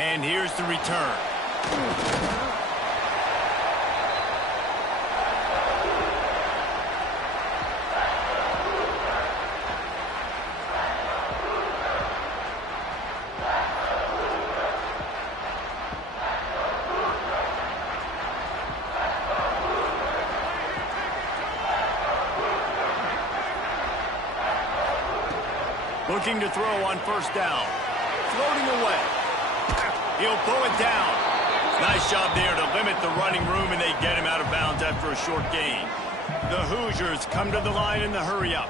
And here's the return. Looking to throw on first down. Floating away. He'll pull it down. Nice job there to limit the running room, and they get him out of bounds after a short gain. The Hoosiers come to the line in the hurry-up.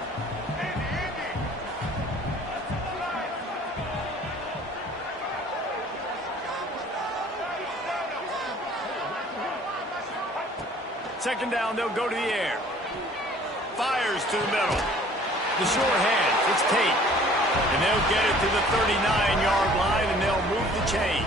Second down, they'll go to the air. Fires to the middle. The short hands, it's Tate. And they'll get it to the 39-yard line, and they'll move the chains.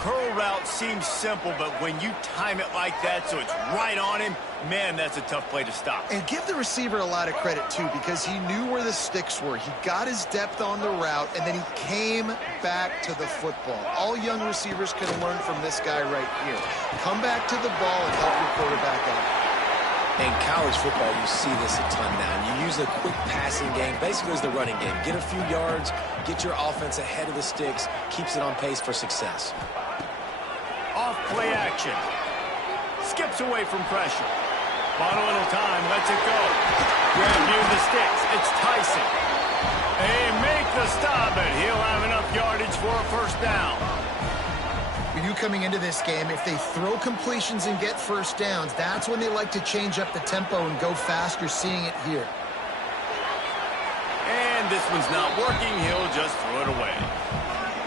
Curl route seems simple, but when you time it like that so it's right on him, man, that's a tough play to stop. And give the receiver a lot of credit, too, because he knew where the sticks were. He got his depth on the route, and then he came back to the football. All young receivers can learn from this guy right here. Come back to the ball and help your quarterback out. In college football, you see this a ton now. You use a quick passing game, basically as the running game. Get a few yards, get your offense ahead of the sticks, keeps it on pace for success. Off play action. Skips away from pressure. Bought a little time, lets it go. Grab near the sticks. It's Tyson. They make the stop, and he'll have enough yardage for a first down. We knew coming into this game, if they throw completions and get first downs, that's when they like to change up the tempo and go faster, seeing it here. And this one's not working. He'll just throw it away.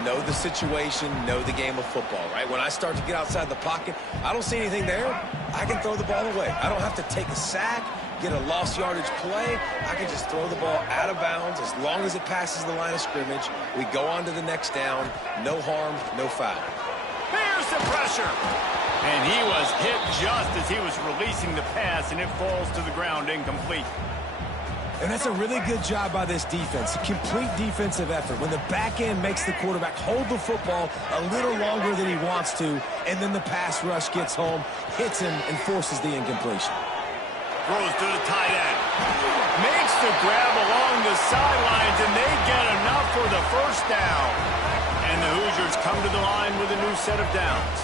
Know the situation, know the game of football, right? When I start to get outside the pocket, I don't see anything there, I can throw the ball away. I don't have to take a sack, get a lost yardage play. I can just throw the ball out of bounds as long as it passes the line of scrimmage. We go on to the next down. No harm, no foul. Here's the pressure. And he was hit just as he was releasing the pass, and it falls to the ground incomplete. And that's a really good job by this defense. Complete defensive effort. When the back end makes the quarterback hold the football a little longer than he wants to, and then the pass rush gets home, hits him, and forces the incompletion. Throws to the tight end. Makes the grab along the sidelines, and they get enough for the first down. And the Hoosiers come to the line with a new set of downs.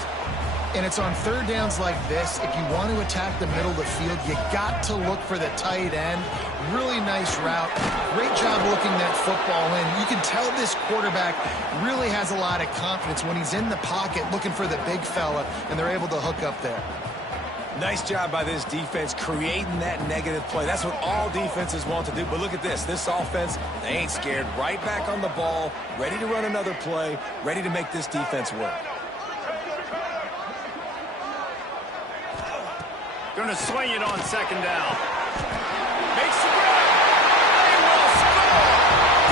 And it's on third downs like this, if you want to attack the middle of the field, you got to look for the tight end. Really nice route. Great job looking that football in. You can tell this quarterback really has a lot of confidence when he's in the pocket looking for the big fella, and they're able to hook up there. Nice job by this defense creating that negative play. That's what all defenses want to do. But look at this. This offense, they ain't scared. Right back on the ball, ready to run another play, ready to make this defense work. Going to swing it on second down. Makes the grab. They will score.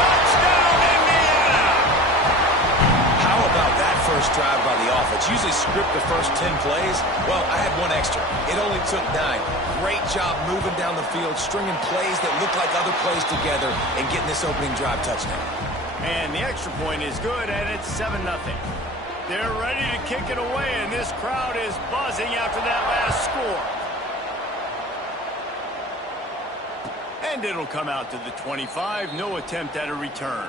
Touchdown, Indiana. How about that first drive by the offense? Usually script the first 10 plays. Well, I had one extra. It only took 9. Great job moving down the field, stringing plays that look like other plays together, and getting this opening drive touchdown. And the extra point is good, and it's 7-0. They're ready to kick it away, and this crowd is buzzing after that last score. And it'll come out to the 25. No attempt at a return.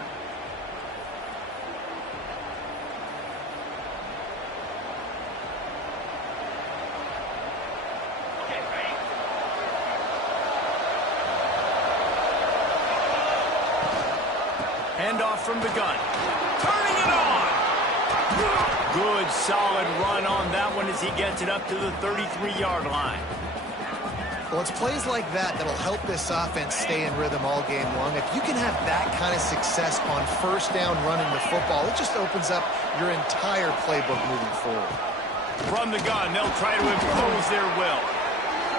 Handoff from the gun. Turning it on. Good, solid run on that one as he gets it up to the 33-yard line. Well, it's plays like that that'll help this offense stay in rhythm all game long. If you can have that kind of success on first down running the football, it just opens up your entire playbook moving forward. From the gun, they'll try to impose their will.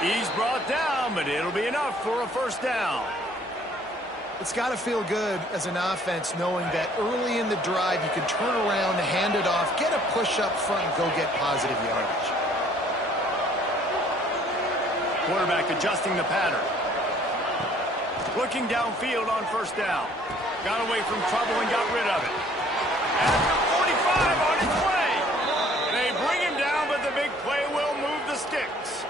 He's brought down, but it'll be enough for a first down. It's got to feel good as an offense knowing that early in the drive you can turn around, hand it off, get a push up front, and go get positive yardage. Quarterback adjusting the pattern. Looking downfield on first down. Got away from trouble and got rid of it. At the sticks.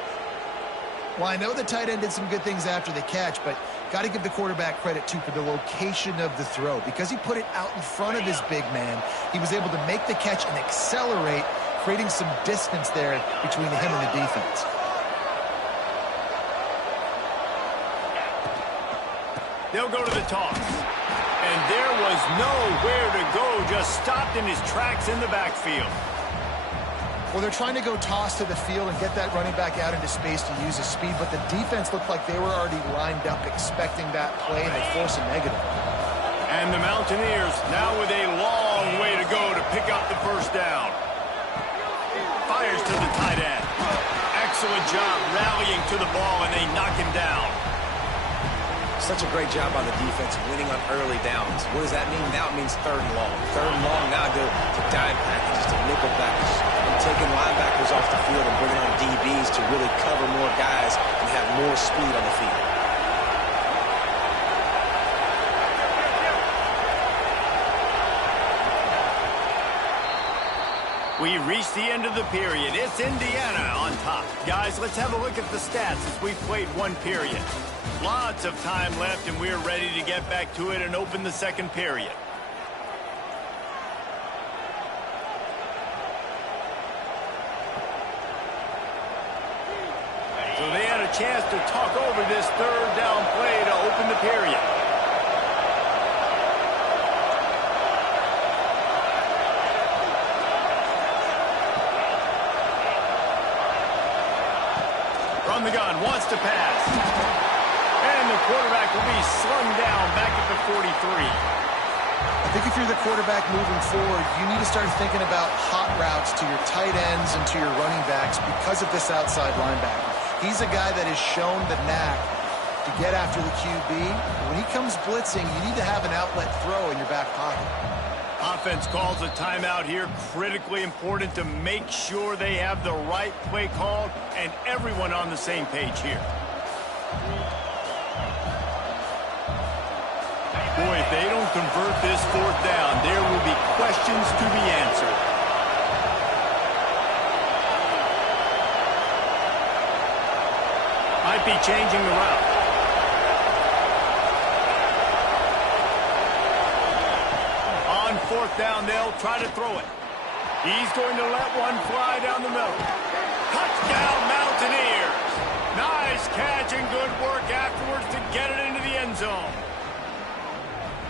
Well, I know the tight end did some good things after the catch, but got to give the quarterback credit, too, for the location of the throw. Because he put it out in front of his big man, he was able to make the catch and accelerate, creating some distance there between him and the defense. They'll go to the toss. And there was nowhere to go, just stopped in his tracks in the backfield. Well, they're trying to go toss to the field and get that running back out into space to use his speed, but the defense looked like they were already lined up expecting that play, and they force a negative. And the Mountaineers now with a long way to go to pick up the first down. Fires to the tight end. Excellent job rallying to the ball, and they knock him down. Such a great job by the defense winning on early downs. What does that mean? Now it means third and long. Third and long, now go to dime packages, to nickel package. And taking linebackers off the field and bringing on DBs to really cover more guys and have more speed on the field. We reached the end of the period. It's Indiana on top. Guys, let's have a look at the stats as we've played one period. Lots of time left, and we're ready to get back to it and open the second period. So they had a chance to talk over this third down play to open the period. From the gun, wants to pass. And the quarterback will be slung down back at the 43. I think if you're the quarterback moving forward, you need to start thinking about hot routes to your tight ends and to your running backs because of this outside linebacker. He's a guy that has shown the knack to get after the QB. When he comes blitzing, you need to have an outlet throw in your back pocket. Offense calls a timeout here. Critically important to make sure they have the right play called and everyone on the same page here. Boy, if they don't convert this fourth down, there will be questions to be answered. Might be changing the route. On fourth down, they'll try to throw it. He's going to let one fly down the middle. Touchdown, Mountaineers. Nice catch and good work afterwards to get it into the end zone.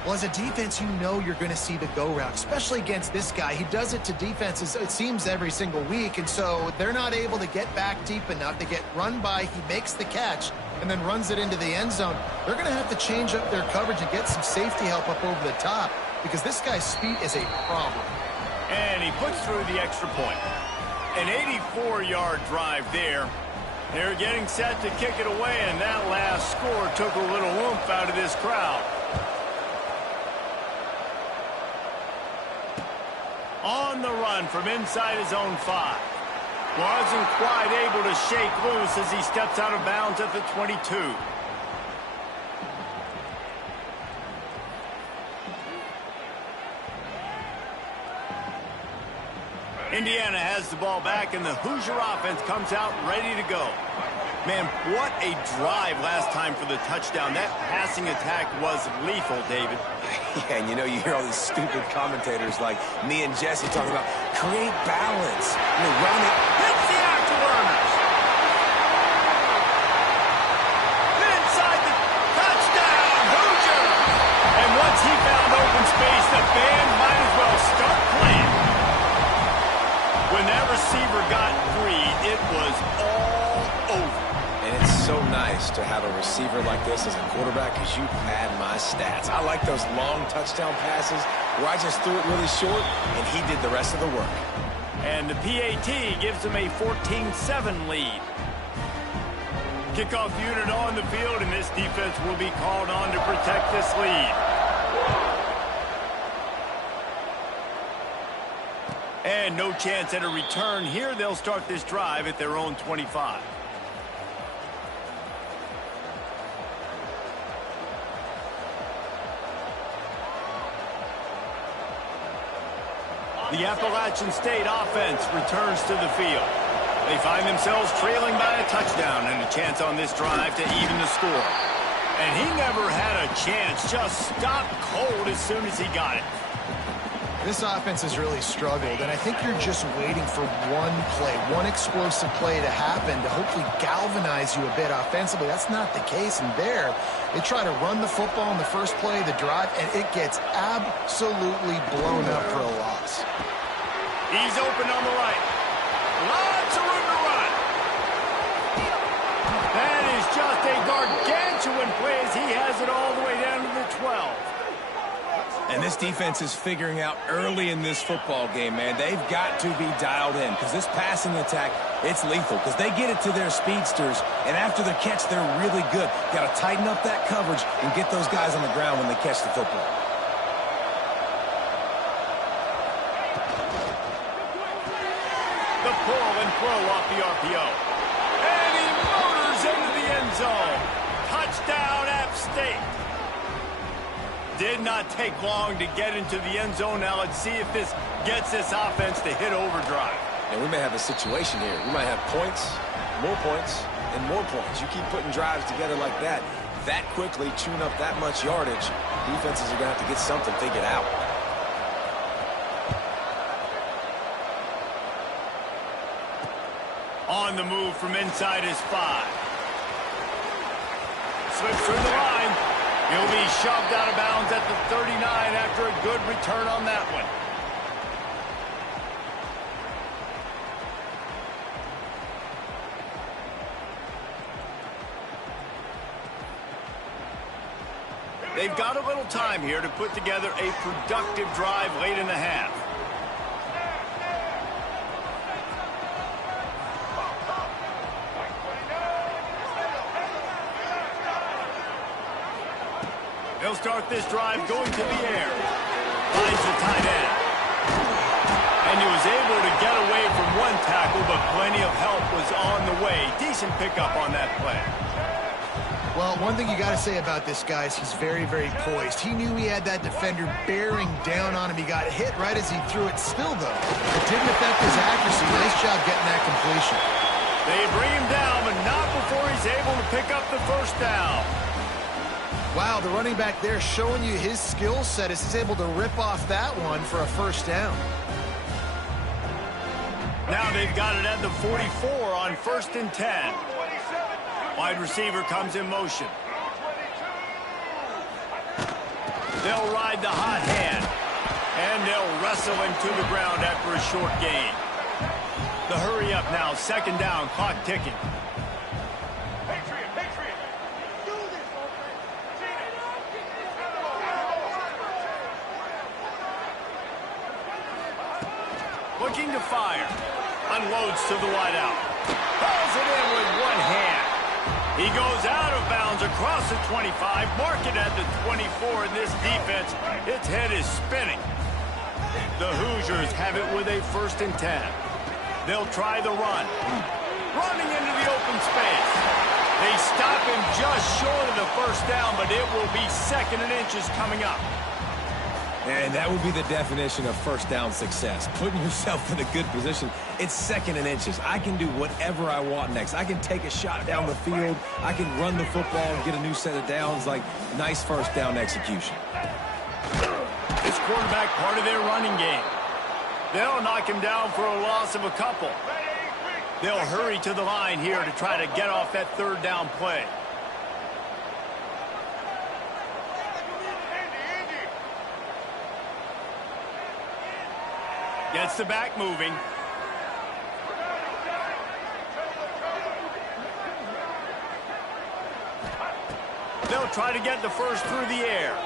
Well, as a defense, you know you're going to see the go route, especially against this guy. He does it to defenses, it seems, every single week, and so they're not able to get back deep enough. They get run by, he makes the catch, and then runs it into the end zone. They're going to have to change up their coverage and get some safety help up over the top because this guy's speed is a problem. And he puts through the extra point. An 84-yard drive there. They're getting set to kick it away, and that last score took a little oomph out of this crowd. On the run from inside his own 5. Wasn't quite able to shake loose as he steps out of bounds at the 22. Indiana has the ball back, and the Hoosier offense comes out ready to go. Man, what a drive last time for the touchdown. That passing attack was lethal, David. Yeah, and you know, you hear all these stupid commentators like me and Jesse talking about create balance. You know, run it. Hits the afterburners. Inside the touchdown, Hoosier. And once he found open space, the band might as well start playing. When that receiver got free, it was all over. And it's so nice to have a receiver like this as a quarterback because you pad my stats. I like those long touchdown passes where I just threw it really short and he did the rest of the work. And the PAT gives them a 14-7 lead. Kickoff unit on the field, and this defense will be called on to protect this lead. And no chance at a return here. They'll start this drive at their own 25. The Appalachian State offense returns to the field. They find themselves trailing by a touchdown and a chance on this drive to even the score. And he never had a chance, just stopped cold as soon as he got it. This offense has really struggled, and I think you're just waiting for one play, one explosive play to happen to hopefully galvanize you a bit offensively. That's not the case, and there, they try to run the football in the first play of the drive, and it gets absolutely blown up for a loss. He's open on the right. Lots of room to run. That is just a gargantuan play as he has it all the way down to the 12. And this defense is figuring out early in this football game, man. They've got to be dialed in because this passing attack, it's lethal because they get it to their speedsters, and after the catch, they're really good. Got to tighten up that coverage and get those guys on the ground when they catch the football. The pull and throw off the RPO. And he motors into the end zone. Touchdown, App State. Did not take long to get into the end zone. Now let's see if this gets this offense to hit overdrive. And we may have a situation here. We might have points, and more points. You keep putting drives together like that quickly, chewing up that much yardage, defenses are going to have to get something figured out. On the move from inside his 5. Slips through the line. He'll be shoved out of bounds at the 39 after a good return on that one. They've got a little time here to put together a productive drive late in the half. They'll start this drive going to the air. Finds the tight end. And he was able to get away from one tackle, but plenty of help was on the way. Decent pickup on that play. Well, one thing you got to say about this guy is he's very, very poised. He knew he had that defender bearing down on him. He got hit right as he threw it still, though. It didn't affect his accuracy. Nice job getting that completion. They bring him down, but not before he's able to pick up the first down. Wow, the running back there showing you his skill set as he's able to rip off that one for a first down. Now they've got it at the 44 on 1st and 10. Wide receiver comes in motion. They'll ride the hot hand, and they'll wrestle him to the ground after a short gain. The hurry up now, 2nd down, clock ticking. Looking to fire. Unloads to the wideout. Pulls it in with one hand. He goes out of bounds across the 25. Mark it at the 24 in this defense. Its head is spinning. The Hoosiers have it with a 1st and 10. They'll try the run. Running into the open space. They stop him just short of the first down, but it will be 2nd and inches coming up. And that would be the definition of first down success. Putting yourself in a good position. It's 2nd and inches. I can do whatever I want next. I can take a shot down the field. I can run the football and get a new set of downs. Like, nice first down execution. This quarterback part of their running game. They'll knock him down for a loss of a couple. They'll hurry to the line here to try to get off that 3rd down play. Gets the back moving. They'll try to get the first through the air.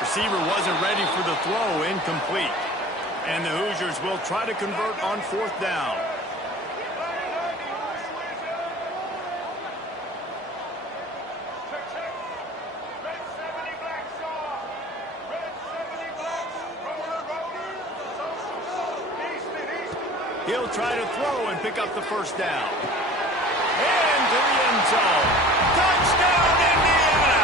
Receiver wasn't ready for the throw, incomplete. And the Hoosiers will try to convert on 4th down. He'll try to throw and pick up the first down. And to the end zone. Touchdown, Indiana!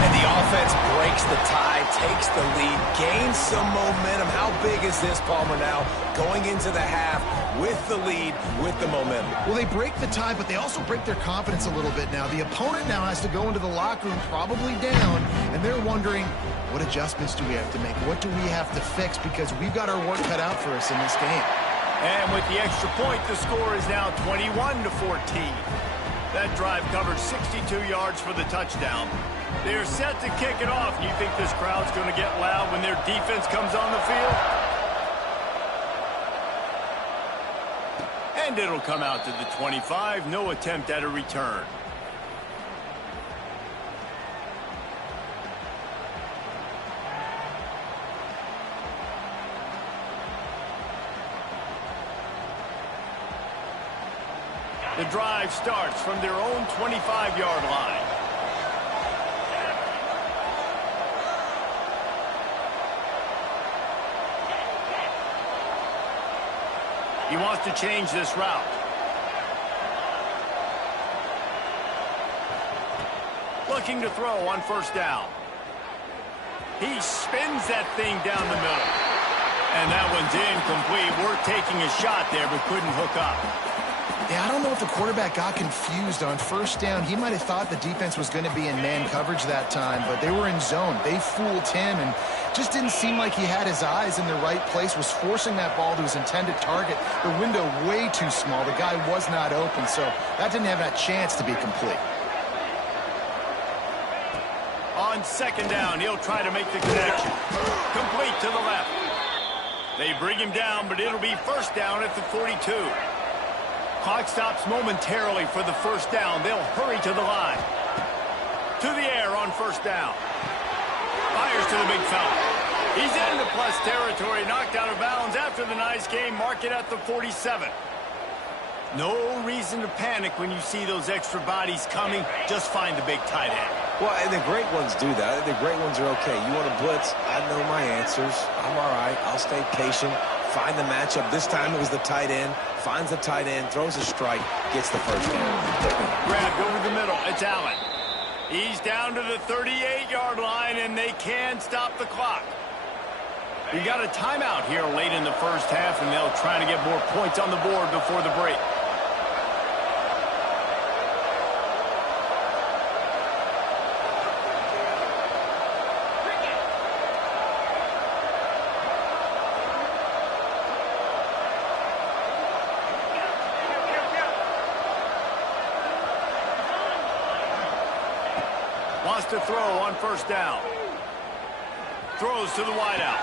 And the offense breaks the tie, takes the lead, gains some momentum. How big is this, Palmer, now going into the half with the lead, with the momentum? Well, they break the tie, but they also break their confidence a little bit now. The opponent now has to go into the locker room probably down, and they're wondering, what adjustments do we have to make? What do we have to fix? Because we've got our work cut out for us in this game. And with the extra point, the score is now 21-14. That drive covered 62 yards for the touchdown. They're set to kick it off. You think this crowd's going to get loud when their defense comes on the field? And it'll come out to the 25. No attempt at a return. The drive starts from their own 25-yard line. He wants to change this route. Looking to throw on first down. He spins that thing down the middle. And that one's incomplete. We're taking a shot there, but couldn't hook up. Yeah, I don't know if the quarterback got confused on first down. He might have thought the defense was going to be in man coverage that time, but they were in zone. They fooled him and just didn't seem like he had his eyes in the right place, was forcing that ball to his intended target. The window way too small. The guy was not open, so that didn't have that chance to be complete. On second down, he'll try to make the connection. Complete to the left. They bring him down, but it'll be first down at the 42. Clock stops momentarily for the first down. They'll hurry to the line. To the air on first down. Fires to the big fella. He's into plus territory, knocked out of bounds after the nice game. Mark it at the 47. No reason to panic when you see those extra bodies coming. Just find the big tight end. Well, and the great ones do that. The great ones are okay. You want to blitz? I know my answers. I'm all right. I'll stay patient. Find the matchup. This time it was the tight end. Finds the tight end, throws a strike, gets the first down. Grabbed over the middle. It's Allen. He's down to the 38-yard line, and they can stop the clock. We got a timeout here late in the first half, and they'll try to get more points on the board before the break. Wants to throw on first down. Throws to the wideout.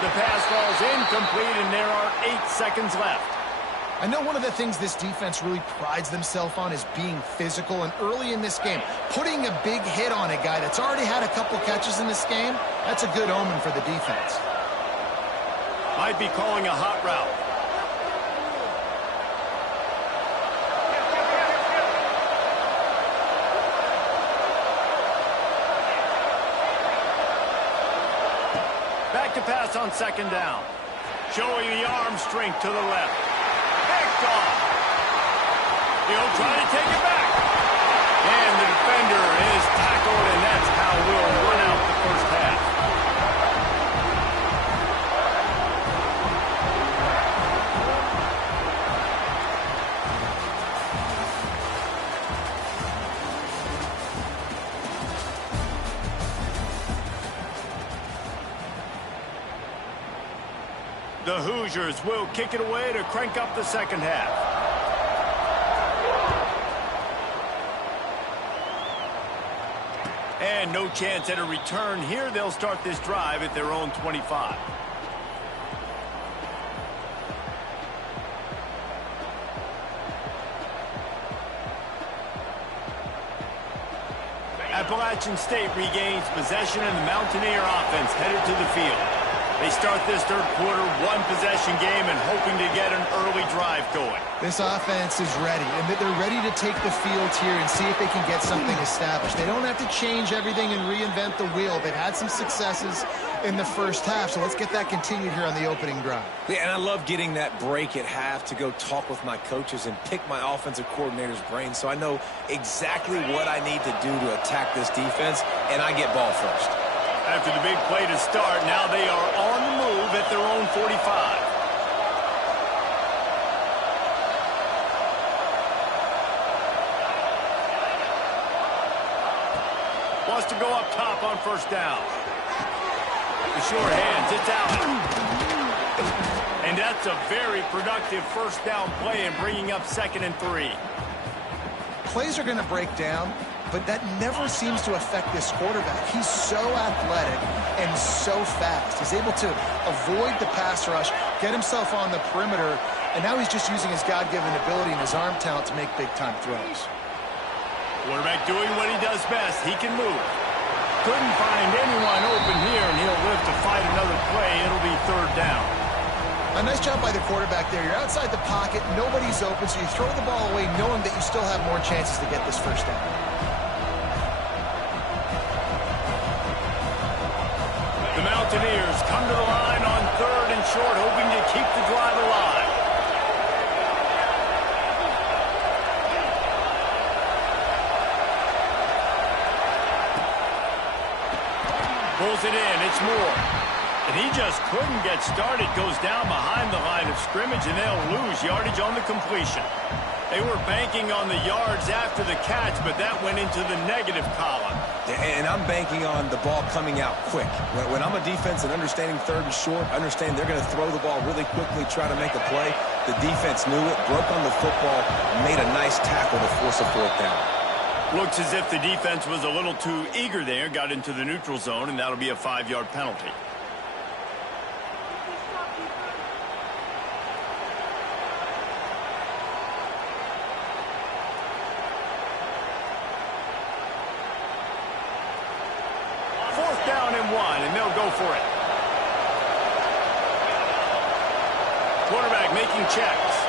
The pass falls incomplete, and there are 8 seconds left. I know one of the things this defense really prides themselves on is being physical, and early in this game, putting a big hit on a guy that's already had a couple catches in this game, that's a good omen for the defense. Might be calling a hot route. Back to pass on second down. Showing the arm strength to the left. Picked off. He'll try to take it back. And the defender is tackled, and that's how we'll run out the first half. The Hoosiers will kick it away to crank up the second half. And no chance at a return here. They'll start this drive at their own 25. Appalachian State regains possession, and the Mountaineer offense headed to the field. They start this third quarter one-possession game and hoping to get an early drive going. This offense is ready, and they're ready to take the field here and see if they can get something established. They don't have to change everything and reinvent the wheel. They've had some successes. in the first half, so let's get that continued here on the opening drive. Yeah, and I love getting that break at half to go talk with my coaches and pick my offensive coordinator's brain so I know exactly what I need to do to attack this defense, and I get ball first. After the big play to start, now they are on the move at their own 45. Wants to go up top on first down. The short hands, it's out. And that's a very productive first down play in bringing up 2nd and 3. Plays are going to break down, but that never seems to affect this quarterback. He's so athletic and so fast. He's able to avoid the pass rush, get himself on the perimeter, and now he's just using his God-given ability and his arm talent to make big-time throws. Quarterback doing what he does best. He can move. Couldn't find anyone open here, and he'll live to fight another play. It'll be 3rd down. A nice job by the quarterback there. You're outside the pocket, nobody's open, so you throw the ball away knowing that you still have more chances to get this first down. The Mountaineers come to the line on 3rd and short, hoping to keep the drive alive. Pulls it in, it's Moore. And he just couldn't get started. Goes down behind the line of scrimmage, and they'll lose yardage on the completion. They were banking on the yards after the catch, but that went into the negative column. And I'm banking on the ball coming out quick. When I'm a defense and understanding 3rd and short, understand they're going to throw the ball really quickly, try to make a play. The defense knew it, broke on the football, made a nice tackle to force a 4th down. Looks as if the defense was a little too eager there, got into the neutral zone, and that'll be a 5-yard penalty. Fourth down and 1, and they'll go for it. Quarterback making checks.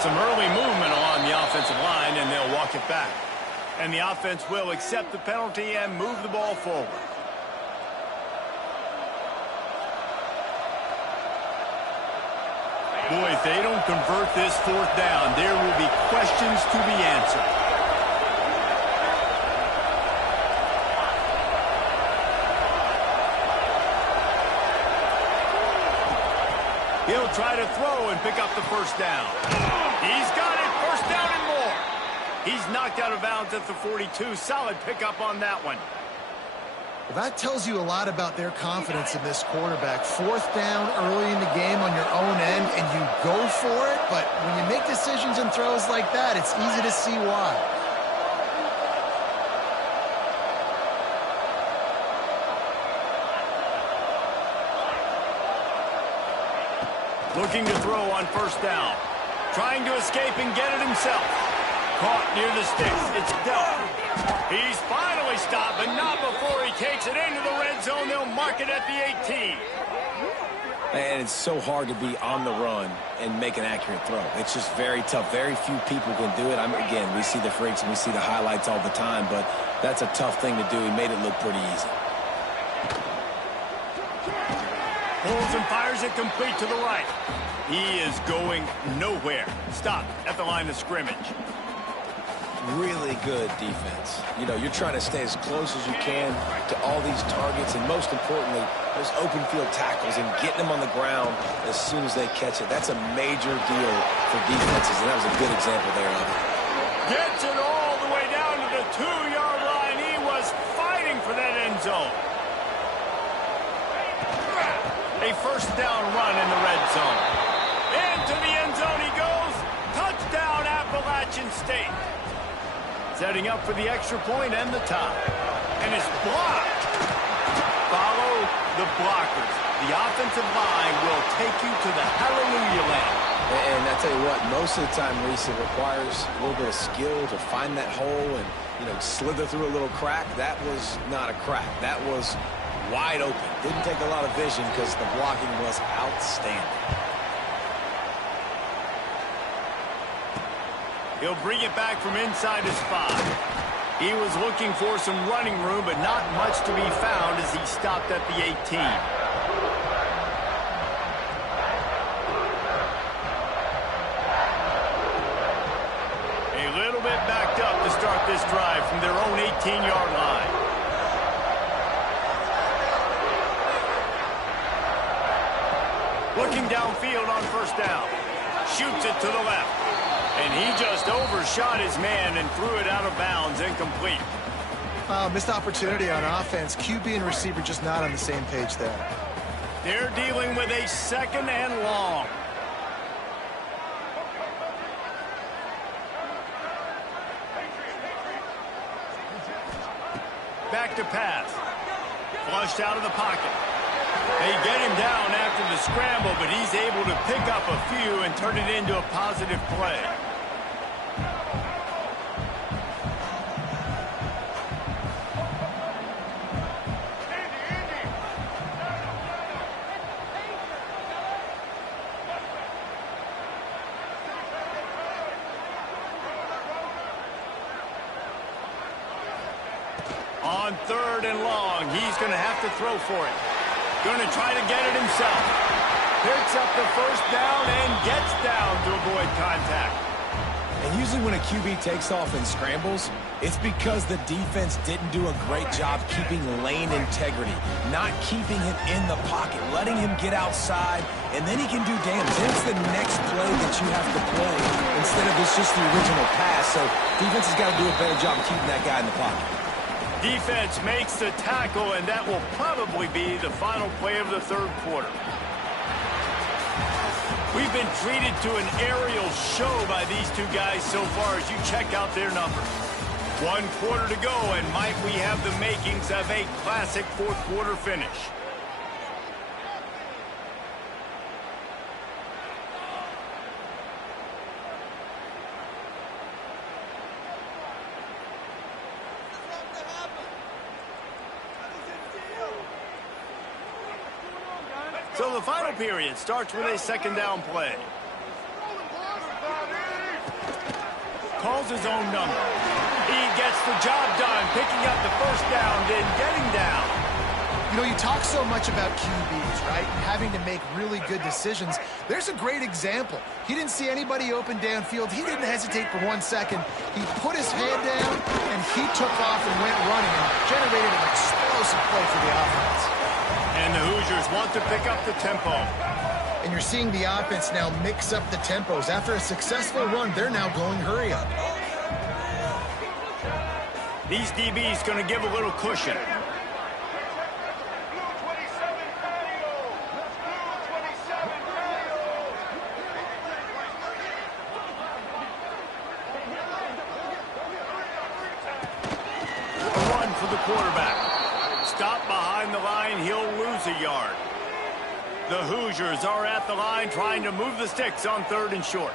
Some early movement along the offensive line, and they'll walk it back. And the offense will accept the penalty and move the ball forward. Boy, if they don't convert this 4th down, there will be questions to be answered. He'll try to throw and pick up the first down. He's got it. First down and more. He's knocked out of bounds at the 42. Solid pickup on that one. Well, that tells you a lot about their confidence in this quarterback. 4th down early in the game on your own end, and you go for it. But when you make decisions and throws like that, it's easy to see why. Looking to throw on first down. Trying to escape and get it himself. Caught near the sticks. It's dealt. He's finally stopped, but not before he takes it into the red zone. They'll mark it at the 18. And it's so hard to be on the run and make an accurate throw. It's just very tough. Very few people can do it. Again, we see the freaks and we see the highlights all the time, but that's a tough thing to do. He made it look pretty easy. Pulls and fires it complete to the right. He is going nowhere. Stop at the line of scrimmage. Really good defense. You know, you're trying to stay as close as you can to all these targets, and most importantly, those open field tackles and getting them on the ground as soon as they catch it. That's a major deal for defenses, and that was a good example there of it. Gets it all the way down to the 2-yard line. He was fighting for that end zone. A first down run in the red zone. Into the end zone he goes. Touchdown, Appalachian State. Setting up for the extra point and the tie. And it's blocked. Follow the blockers. The offensive line will take you to the hallelujah land. And I tell you what, most of the time, Reese, it requires a little bit of skill to find that hole and, you know, slither through a little crack. That was not a crack. That was wide open. Didn't take a lot of vision because the blocking was outstanding. He'll bring it back from inside his 5. He was looking for some running room, but not much to be found as he stopped at the 18. A little bit backed up to start this drive from their own 18-yard line. Looking downfield on first down. Shoots it to the left. And he just overshot his man and threw it out of bounds, incomplete. Missed opportunity on offense. QB and receiver just not on the same page there. They're dealing with a 2nd and long. Back to pass. Flushed out of the pocket. They get him down after the scramble, but he's able to pick up a few and turn it into a positive play. On 3rd and long, he's going to have to throw for it. Going to try to get it himself. Picks up the first down and gets down to avoid contact. And usually when a QB takes off and scrambles, it's because the defense didn't do a great job keeping lane integrity, not keeping him in the pocket, letting him get outside, and then he can do damage. Then it's the next play that you have to play instead of it's just the original pass. So defense has got to do a better job of keeping that guy in the pocket. Defense makes the tackle, and that will probably be the final play of the 3rd quarter. We've been treated to an aerial show by these two guys so far as you check out their numbers. 1 quarter to go, and might we have the makings of a classic 4th quarter finish. So the final period starts with a 2nd down play. Calls his own number. He gets the job done, picking up the first down, then getting down. You know, you talk so much about QBs, right? And having to make really good decisions. There's a great example. He didn't see anybody open downfield. He didn't hesitate for 1 second. He put his head down, and he took off and went running and generated an explosive play for the offense. And the Hoosiers want to pick up the tempo. And you're seeing the offense now mix up the tempos. After a successful run, they're now going hurry up. These DBs going to give a little cushion. A run for the quarterback. Stop behind the line, he'll lose a yard. The Hoosiers are at the line trying to move the sticks on 3rd and short.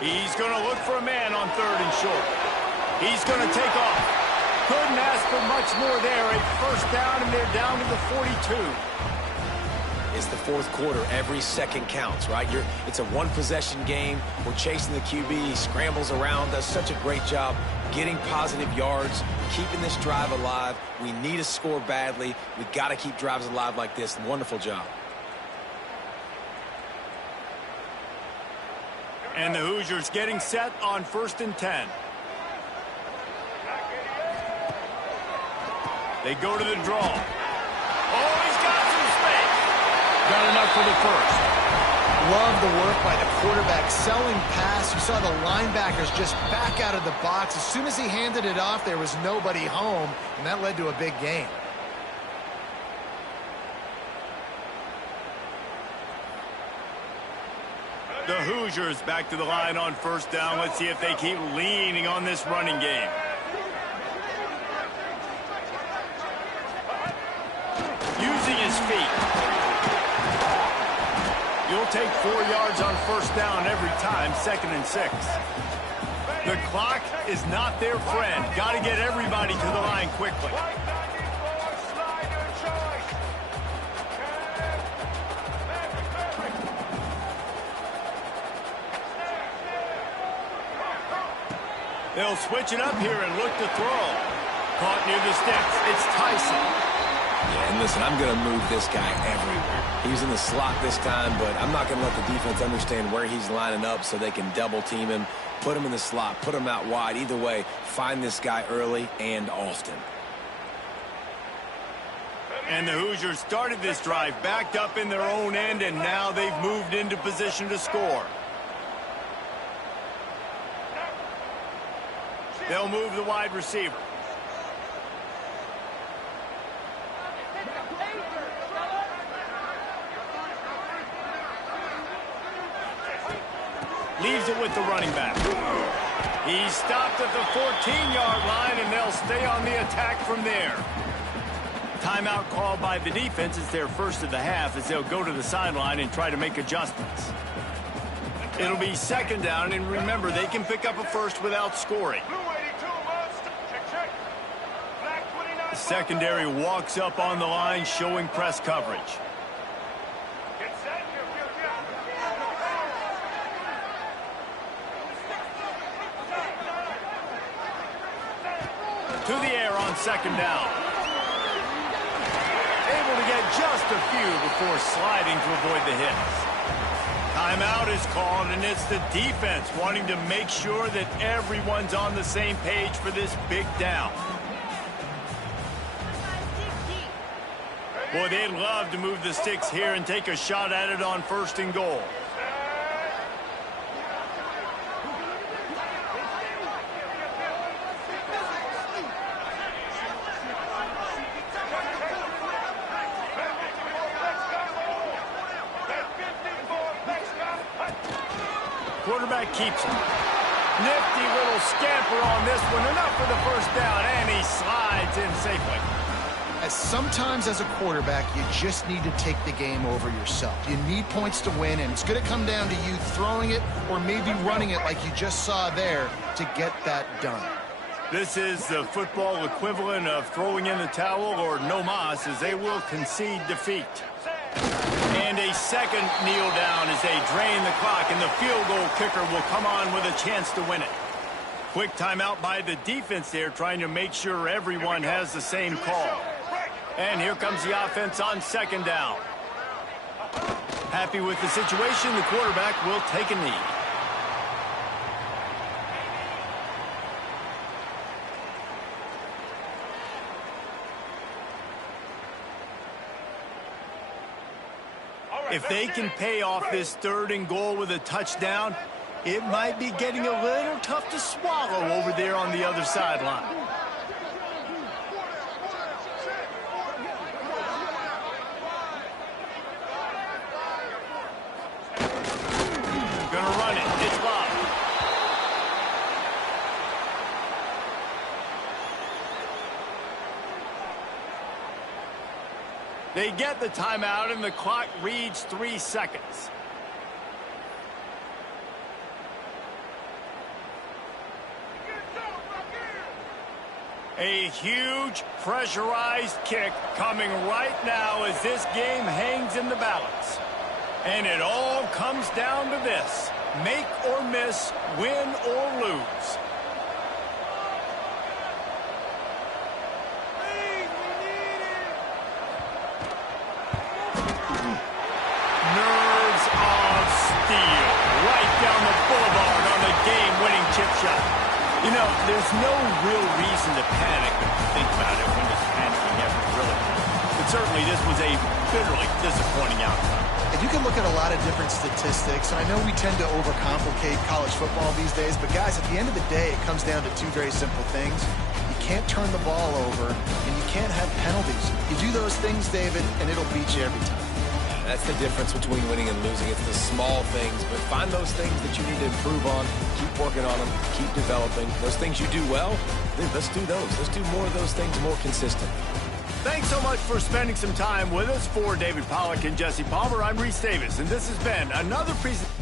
He's going to look for a man on 3rd and short. He's going to take off. Couldn't ask for much more there. A first down, and they're down to the 42. It's the 4th quarter. Every second counts, right? It's a 1-possession game. We're chasing the QB. He scrambles around, does such a great job getting positive yards, keeping this drive alive. We need to score badly. We got to keep drives alive like this. Wonderful job. And the Hoosiers getting set on 1st and 10. They go to the draw. Oh, he's got some space. Got enough for the first. Love the work by the quarterback. Selling pass. You saw the linebackers just back out of the box. As soon as he handed it off, there was nobody home, and that led to a big gain. The Hoosiers back to the line on 1st down. Let's see if they keep leaning on this running game. Using his feet. You'll take 4 yards on 1st down every time, 2nd and 6. The clock is not their friend. Got to get everybody to the line quickly. They'll switch it up here and look to throw. Caught near the sticks. It's Tyson. Yeah, and listen, I'm going to move this guy everywhere. He's in the slot this time, but I'm not going to let the defense understand where he's lining up so they can double team him, put him in the slot, put him out wide. Either way, find this guy early and often. And the Hoosiers started this drive backed up in their own end, and now they've moved into position to score. They'll move the wide receiver. Leaves it with the running back. He's stopped at the 14-yard line, and they'll stay on the attack from there. Timeout called by the defense. It's their first of the half as they'll go to the sideline and try to make adjustments. It'll be second down, and remember, they can pick up a first without scoring. The secondary walks up on the line, showing press coverage. To the air on second down. Able to get just a few before sliding to avoid the hits. Timeout is called, and it's the defense wanting to make sure that everyone's on the same page for this big down. Boy, they'd love to move the sticks here and take a shot at it on first and goal. Quarterback keeps him. Nifty little scamper on this one. Enough for the first down, and he slides in safely. Sometimes as a quarterback, you just need to take the game over yourself. You need points to win, and it's going to come down to you throwing it or maybe running it like you just saw there to get that done. This is the football equivalent of throwing in the towel or no mas, as they will concede defeat. And a second kneel down as they drain the clock, and the field goal kicker will come on with a chance to win it. Quick timeout by the defense there, trying to make sure everyone has the same call. And here comes the offense on second down. Happy with the situation, the quarterback will take a knee. If they can pay off this third and goal with a touchdown, it might be getting a little tough to swallow over there on the other sideline. Gonna run it. It's Bob. They get the timeout, and the clock reads 3 seconds. A huge pressurized kick coming right now as this game hangs in the balance. And it all comes down to this: make or miss, win or lose. Nerves of steel right down the boulevard on the game-winning chip shot. You know, there's no real reason to panic when you think about it, when this panicking effort really. But certainly this was a bitterly disappointing outcome. And you can look at a lot of different statistics, and I know we tend to overcomplicate college football these days, but guys, at the end of the day, it comes down to two very simple things. You can't turn the ball over, and you can't have penalties. You do those things, David, and it'll beat you every time. That's the difference between winning and losing. It's the small things, but find those things that you need to improve on. Keep working on them. Keep developing. Those things you do well, let's do those. Let's do more of those things more consistently. Thanks so much for spending some time with us. For David Pollack and Jesse Palmer, I'm Reese Davis, and this has been another presentation.